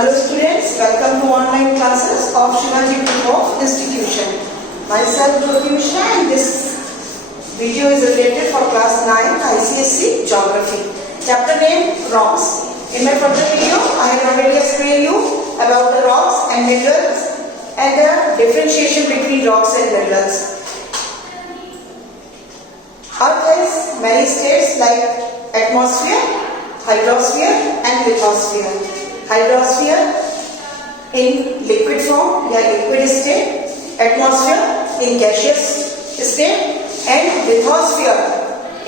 Hello students, welcome to online classes of Shivaji Group of Institution. Myself Jyoti Mishra and this video is related for class 9 ICSE Geography. Chapter name Rocks. In my further video, I have already explained you about the rocks and minerals and the differentiation between rocks and minerals. Earth has many states like atmosphere, hydrosphere and lithosphere. Hydrosphere in liquid form या liquid state, atmosphere in gaseous state and lithosphere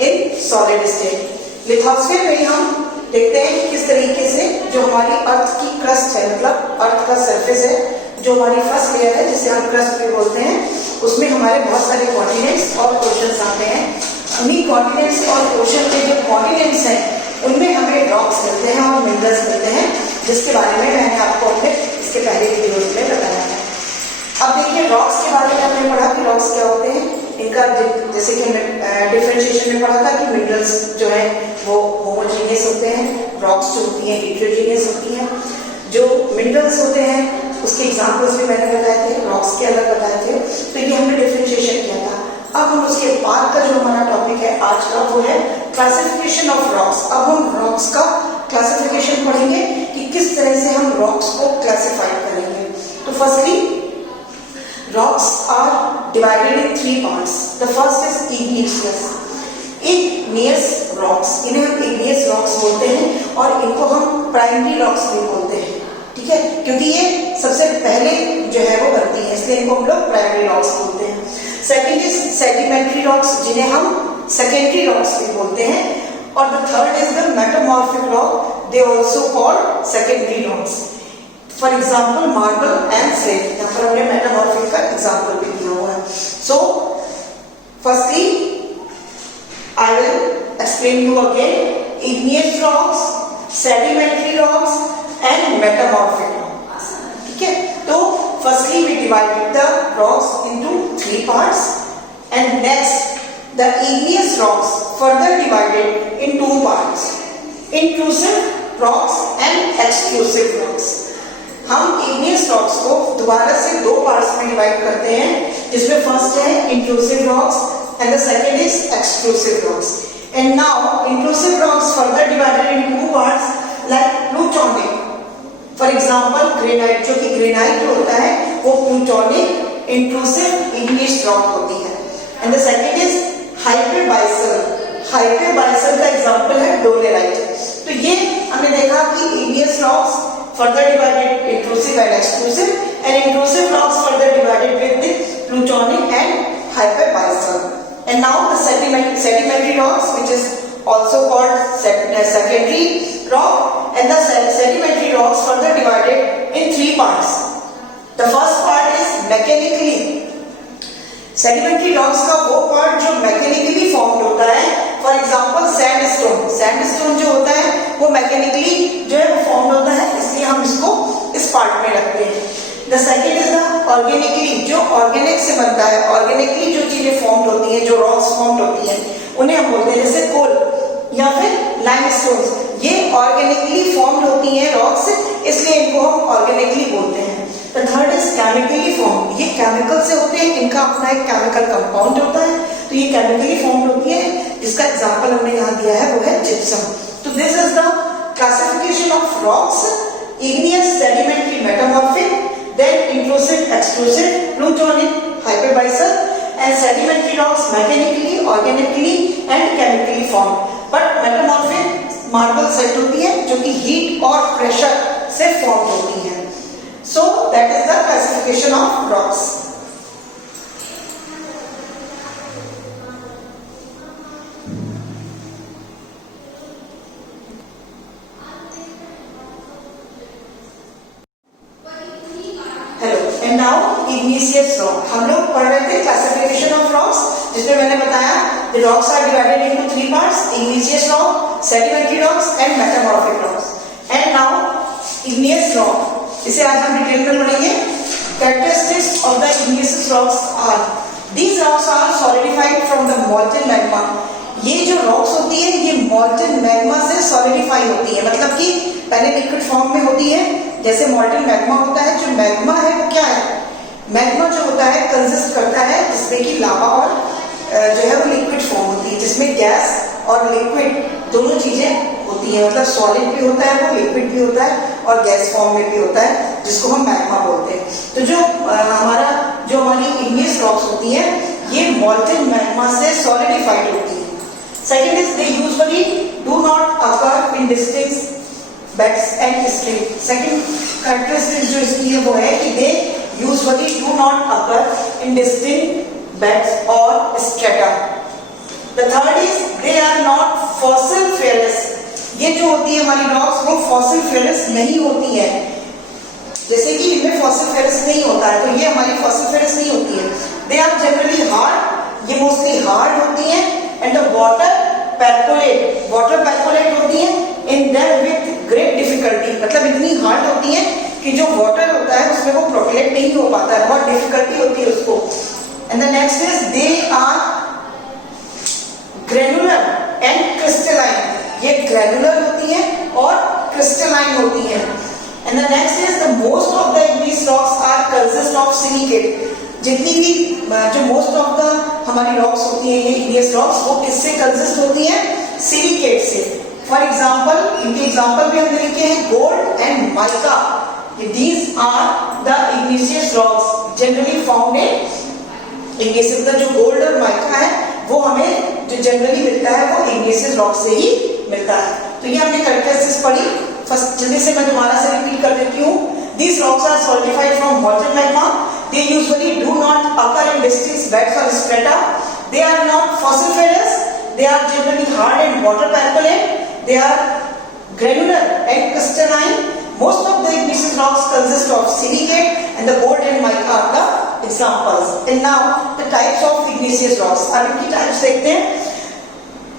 in solid state. lithosphere में हम देखते हैं किस तरीके से जो हमारी अर्थ की क्रस्ट है, मतलब अर्थ का सरफेस है, जो हमारी फर्स्ट लेयर है जिसे हम क्रस्ट भी बोलते हैं, उसमें हमारे बहुत सारे कॉन्टिनेंट्स और ओशंस आते हैं. उन्हीं कॉन्टिनेंट्स और ओशन के जो कॉन्टिनेंट्स हैं उनमें हमें रॉक्स मिलते हैं और मिनरल्स मिलते हैं, जिसके बारे में मैंने आपको अपने इसके पहले वीडियोस में बताया है. अब देखिए रॉक्स के बारे में हमने पढ़ा कि रॉक्स क्या होते हैं. इनका जैसे कि डिफरेंशिएशन में पढ़ा था कि मिनरल्स जो है वो होमोजीनियस होते हैं, रॉक्स जो होती हैं हेटेरोजीनियस होती हैं. जो मिनरल्स होते हैं उसके एग्जांपल्स भी मैंने बताए थे, रॉक्स के अलग बताए थे, तो ये हमने डिफरेंशिएशन किया था. अब हम उसके बाद का जो हमारा टॉपिक है आज का वो है क्लासिफिकेशन ऑफ रॉक्स. अब हम रॉक्स का क्लासिफिकेशन पढ़ेंगे कि किस तरह से हम रॉक्स को क्लासिफाई करेंगे. तो firstly rocks are divided in 3 parts. The first is igneous. Igneous rocks, इन्हें हम इग्नियस रॉक्स बोलते हैं और इनको हम प्राइमरी रॉक्स भी बोलते हैं. ठीक है, क्योंकि ये सबसे पहले जो है वो बनती है, इसलिए इनको हम लोग प्राइमरी रॉक्स बोलते हैं. सेकेंड इज सेडिमेंट्री रॉक्स, जिन्हें हम सेकेंडरी रॉक्स भी बोलते हैं. और the third is the metamorphic rock, they also called secondary rocks. For example marble and slate. यहाँ पर हमने मेटामॉर्फिक का एग्जांपल भी दिया हुआ है. So firstly I will explain you again igneous rocks, sedimentary rocks and metamorphic rocks. ठीक है, तो firstly we divided the rocks into 3 parts and next the igneous rocks further divided in 2 parts, intrusive rocks and extrusive rocks. हम igneous rocks को दोबारा से 2 parts में divide करते हैं, जिसमें फर्स्ट है intrusive rocks and the second is extrusive rocks. And now intrusive rocks further divided in 2 parts like plutonic. For example granite, जो कि ग्रेनाइट जो होता है वो प्लूटोनिक इंट्रूसिव इग्नियस रॉक होती है. And the second is hypabyssal. Hypabyssal का example है डोलेराइट. तो ये हमने देखा कि igneous rocks further divided intrusive and extrusive and intrusive rocks further divided with plutonic and hypabyssal. And now the sedimentary rocks which is also called secondary rock, and the sedimentary rocks further divided in 3 parts. The first part is mechanically. Sedimentary rocks का वो part जो mechanically formed होता है. For example sandstone. Sandstone जो होता है वो mechanically जो है वो formed होता है, इसलिए हम इसको इस part में रखते हैं. The second is the organically, जो organic से बनता है. Organically जो चीजें formed होती हैं, जो rocks formed होती हैं, उन्हें हम बोलते हैं जैसे कोल या फिर लाइमस्टोन्स. ये ऑर्गेनिकली फॉर्म्ड होती हैं रॉक्स, इसलिए इनको हम ऑर्गेनिकली बोलते हैं. The third is chemically formed. ये केमिकल से होते हैं, इनका अपना एक केमिकल कंपाउंड होता है, तो ये केमिकली फॉर्म्ड होती है. जिसका एग्जांपल हमने यहाँ दिया है वो है जिप्सम. तो this is the classification of rocks: igneous, sedimentary, metamorphic, then intrusive, extrusive, plutonic, hypabyssal, and sedimentary rocks mechanically, organically and chemically formed. But metamorphic marble set होती है जो कि हीट और प्रेशर से फॉर्म होती है. So that is the classification of rocks. Hello, and now igneous rock. हम लोग पढ़ रहे थे क्लासिफिकेशन ऑफ रॉक्स, जिसमें मैंने बताया the rocks are divided into 3 parts: igneous rock, sedimentary rocks and metamorphic rocks. And now igneous rock, इसे आज हम डिटेल में पढ़ेंगे. Characteristics of the igneous rocks are: these rocks are solidified from the molten magma. ये जो rocks होती है ये मॉल्टन मैग्मा से सॉलिडिफाई होती है, मतलब कि पहले लिक्विड फॉर्म में होती है, जैसे मॉल्टन मैग्मा होता है, जो मैग्मा है वो क्या है, मैग्मा जो होता है कंसिस्ट करता है जिसमें कि लावा और जो है वो लिक्विड फॉर्म होती है, जिसमें गैस और लिक्विड दोनों चीजें होती है, मतलब सॉलिड भी होता है वो, लिक्विड भी होता है और गैस फॉर्म में भी होता है, जिसको हम मैग्मा बोलते हैं। तो जो हमारी इग्नियस रॉक्स होती है ये मॉल्टन मैग्मा से सॉलिडिफाइड होती है। Second is they usually do not occur in distinct beds and stream. Second characteristic जो इसकी है वो है कि they usually do not occur in distinct beds और strata. The third is they are not fossil fuels। ये जो होती है हमारी रॉक्स वो फॉसिल फ्यूल्स नहीं होती है, जैसे कि इनमें फॉसिल फ्यूल्स नहीं होता है तो ये हमारी फॉसिल फ्यूल्स नहीं होती है। दे आर जनरली हार्ड, ये मोस्टली हार्ड होती है, एंड द वाटर परकोलेट होती है in them with great difficulty, मतलब इतनी हार्ड होती है कि जो वाटर होता है उसमें वो प्रोकोलेट नहीं हो पाता है, बहुत डिफिकल्टी होती है उसको। And the next is they are granular and crystalline, ये ग्रेनुलर होती है और क्रिस्टलाइन होती है। And the next is the most of the igneous rocks are consist of silicate. जितनी भी जो मोस्ट ऑफ द हमारी रॉक्स होती है ये इग्नियस रॉक्स वो किससे कंसिस्ट होती है, सिलिकेट से। फॉर एग्जांपल इनके एग्जांपल भी हमने लिखे हैं gold and mica, these are the igneous rocks generally found in igneous. मतलब जो गोल्ड और माइका है वो हमें जो जनरली मिलता है वो इग्नियस रॉक से ही मिलता है। तो ये हमने कैरेक्टरिस्टिक्स पढ़ी। फर्स्ट जल्दी से मैं दोबारा से रिपीट कर देती हूँ। These rocks are solidified from molten magma. They usually do not occur in distinct beds or strata. They are not fossil fuels. They are generally hard and water percolate. They are granular and crystalline. Most of the igneous rocks consist of silicate, and the gold and mica are the examples. And now the types of igneous rocks. अब इनकी types देखते हैं।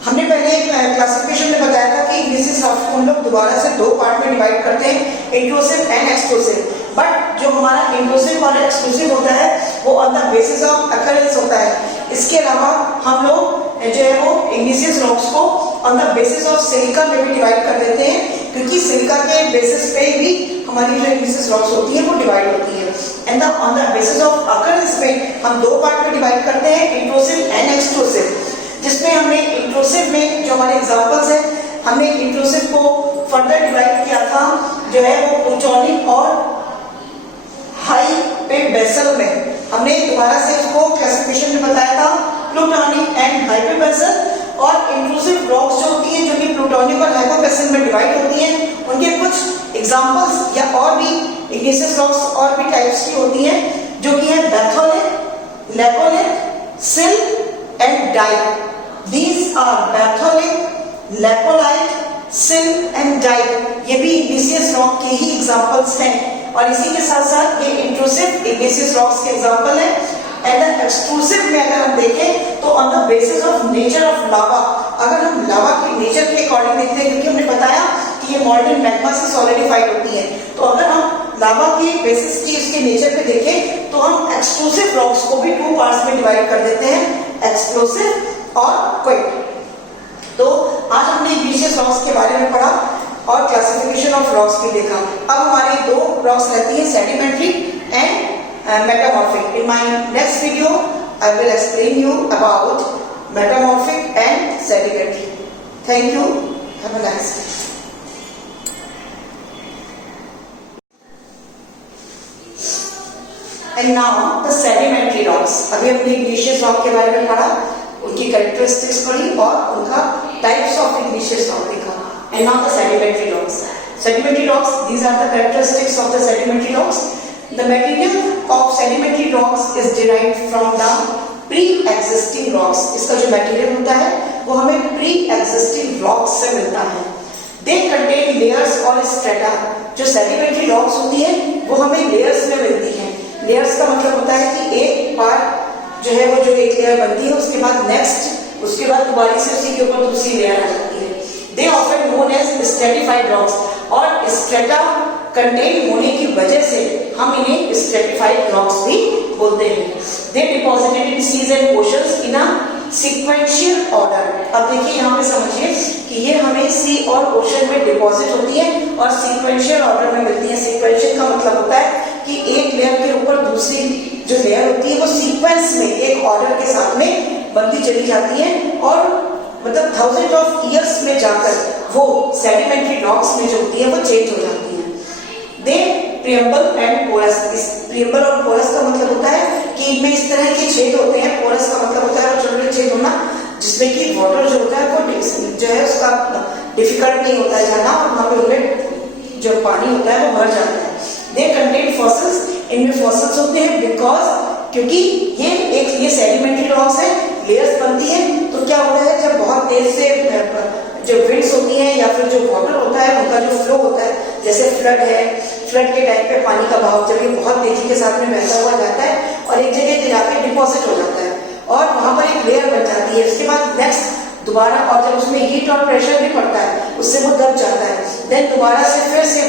हमने पहले classification में बताया था कि इग्नियस रॉक्स को हम लोग दोबारा से दो पार्ट में डिवाइड करते हैं, इंट्रूसिव एंड एक्सक्लूसिव। बट जो हमारा इंट्रूसिव और एक्सक्लूसिव होता है वो on the basis of occurrence होता है। इसके अलावा हम लोग जो है वो इग्नियस रॉक्स को on the basis of silica में भी डिवाइड कर देते हैं, क्योंकि सिलिका के बेसिस पे भी हमारी जो इग्नियस रॉक्स होती है वो डिवाइड होती है। And on the basis of occurrence में हम दो पार्ट में डिवाइड करते हैं, इंट्रूसिव एंड एक्सक्लूसिव। जिसमें हमने इंट्रूसिव में जो हमारे एग्जांपल्स हैं, हमने इंट्रूसिव को फर्दर डिवाइड किया था जो है वो प्लूटोनिक और हाई पे बेसल में। हमने दोबारा से इसको क्लासिफिकेशन में बताया था प्लूटोनिक एंड हाई पे बेसल। और इंट्रूसिव रॉक्स जो होती हैं जो कि प्लूटोनिक और हाइपोबेसल में डिवाइड होती हैं, उनके कुछ एग्जांपल्स या और भी इग्नियस रॉक्स और भी टाइप्स की होती हैं, जो कि है बैथोलिक, लैकोलिक, सिल and diet. These are batholite, lacolite, sill and dike। ये भी इग्नियस रॉक के ही एग्जांपल्स हैं, और इसी के साथ साथ ये इंट्रूसिव इग्नियस रॉक्स के एग्जांपल हैं। एंड एक्सक्लूसिव में अगर हम देखें तो on the basis of nature of lava, अगर हम लावा के नेचर के अकॉर्डिंग देखते हैं, क्योंकि हमने बताया कि ये मॉल्टन मैग्मा से सॉलिडिफाइड होती है, तो अगर हम लावा के बेसिस की उसके नेचर पे देखें तो हम एक्सक्लूसिव रॉक्स को भी टू पार्ट्स में डिवाइड कर देते हैं, एक्सक्लूसिव और क्विक। तो आज हमने इग्नियस रॉक्स के बारे में पढ़ा और क्लासिफिकेशन ऑफ रॉक्स भी देखा। अब हमारी दो रॉक्स रहती हैं, sedimentary and metamorphic. In my next video I will explain you about metamorphic and sedimentary. Thank you, have a nice day. And now the sedimentary rocks. अभी हमने इग्नियस रॉक के बारे में पढ़ा, उनकी कैरेक्टरिस्टिक्स पढ़ी और उनका टाइप्स ऑफ इग्नियस रॉक देखा। And now the sedimentary rocks. Sedimentary rocks, these are the characteristics of the sedimentary rocks. The material of sedimentary rocks is derived from the pre existing rocks. इसका जो material होता है वो हमें pre existing rocks से मिलता है। They contain layers और स्ट्रेटा। जो सेडिमेंट्री रॉक्स होती है वो हमें लेयर्स में मिलती है। लेयर्स का मतलब होता है कि एक पार्ट जो है वो जो एक लेयर बनती है, उसके बाद नेक्स्ट, उसके बाद दोबारा से उसी के ऊपर दूसरी लेयर आ जाती है। They often known as stratified rocks, और स्ट्रेटा कंटेन होने की वजह से हम इन्हें स्ट्रेटिफाइड रॉक्स भी बोलते हैं। They deposited in seas and oceans in a sequential order. अब देखिए यहाँ पे समझिए कि ये हमें सी और ओशन में डिपॉजिट होती है और सीक्वेंशियल ऑर्डर में मिलती है। सीक्वेंशियल का मतलब होता है कि एक लेयर के ऊपर दूसरी जो लेयर होती है वो सीक्वेंस में एक ऑर्डर के साथ में बनती चली जाती है और मतलब थाउजेंड ऑफ ईयर्स में जाकर वो सेडिमेंट्री रॉक्स में जो होती है वो चेंज हो जाती है। दे प्रियम्बल एंड पोरस। इस प्रियम्बल और पोरस का मतलब होता है कि इनमें इस तरह के छेद होते हैं। पोरस का मतलब होता है वो छोटे छेद होना जिसमें कि वाटर जो होता है वो जो है उसका डिफिकल्ट नहीं होता है जाना और वहाँ पे उनमें जो पानी होता है वो भर जाता है। They contain fossils. इनमें फॉसिल्स होते हैं बिकॉज क्योंकि ये सेडिमेंट्री रॉक्स है, लेयर्स बनती है तो क्या होता है जब बहुत तेज से जो विंड्स होती हैं या फिर जो वाटर होता है उनका जो फ्लो होता है, जैसे फ्लड है, फ्लड के टाइम पे पानी का बहाव जब ये बहुत तेजी के साथ में बहता हुआ जाता है और एक जगह जाके डिपॉजिट हो जाता है और वहां पर एक लेयर बन जाती है। उसके बाद नेक्स्ट दोबारा और जब उसमें हीट और प्रेशर भी पड़ता है उससे वो दब जाता है। देन दोबारा से फिर से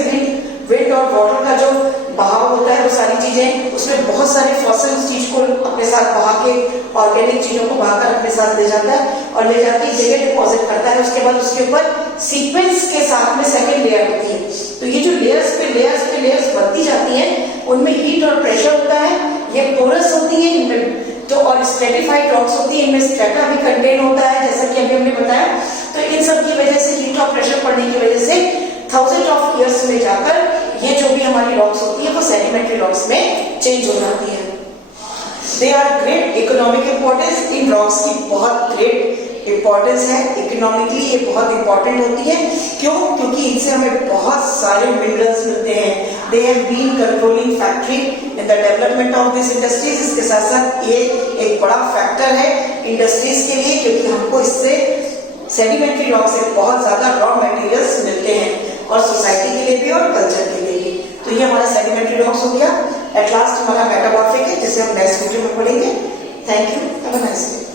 विंड और वाटर का जो बहाव होता है वो सारी चीजें उसमें बहुत सारे फॉसिल चीज को अपने साथ बहा के ऑर्गेनिक चीजों को बहाकर अपने साथ ले जाता है और ले जाके एक जगह डिपॉजिट करता है। उसके बाद उसके ऊपर सीक्वेंस के साथ में सेकेंड लेयर होती है। तो ये जो लेयर्स बढ़ती जाती हैं उनमें हीट और प्रेशर होता है। ये पोरस होती है इनमें तो और स्ट्रेटिफाइड रॉक्स होती है, इनमें स्ट्रेटा भी कंटेन होता है जैसा कि अभी हमने बताया। तो इन सब की वजह से हीट और प्रेशर पड़ने की वजह से थाउजेंड ऑफ ईयर्स में जाकर ये जो भी हमारी रॉक्स होती है वो सेडिमेंट्री रॉक्स में चेंज हो जाती है। They are great economic importance. इन रॉक्स की बहुत ग्रेट इंपॉर्टेंस है, इकोनॉमिकली ये बहुत इंपॉर्टेंट होती है। क्यों? क्योंकि इनसे हमें बहुत सारे मिनरल्स मिलते हैं। They have been controlling factory in the development of this industries. इसके साथ साथ ये एक बड़ा फैक्टर है इंडस्ट्रीज के लिए क्योंकि हमको इससे सेडिमेंट्री रॉक से बहुत ज्यादा रॉ मटेरियल्स मिलते हैं और सोसाइटी के लिए भी और कल्चर के लिए भी। तो ये हमारा सेडिमेंट्री रॉक्स हो गया। एट लास्ट हमारा मेटामॉर्फिक है जिसे हम नेक्स्ट वीडियो में पढ़ेंगे। Thank you, have a nice day.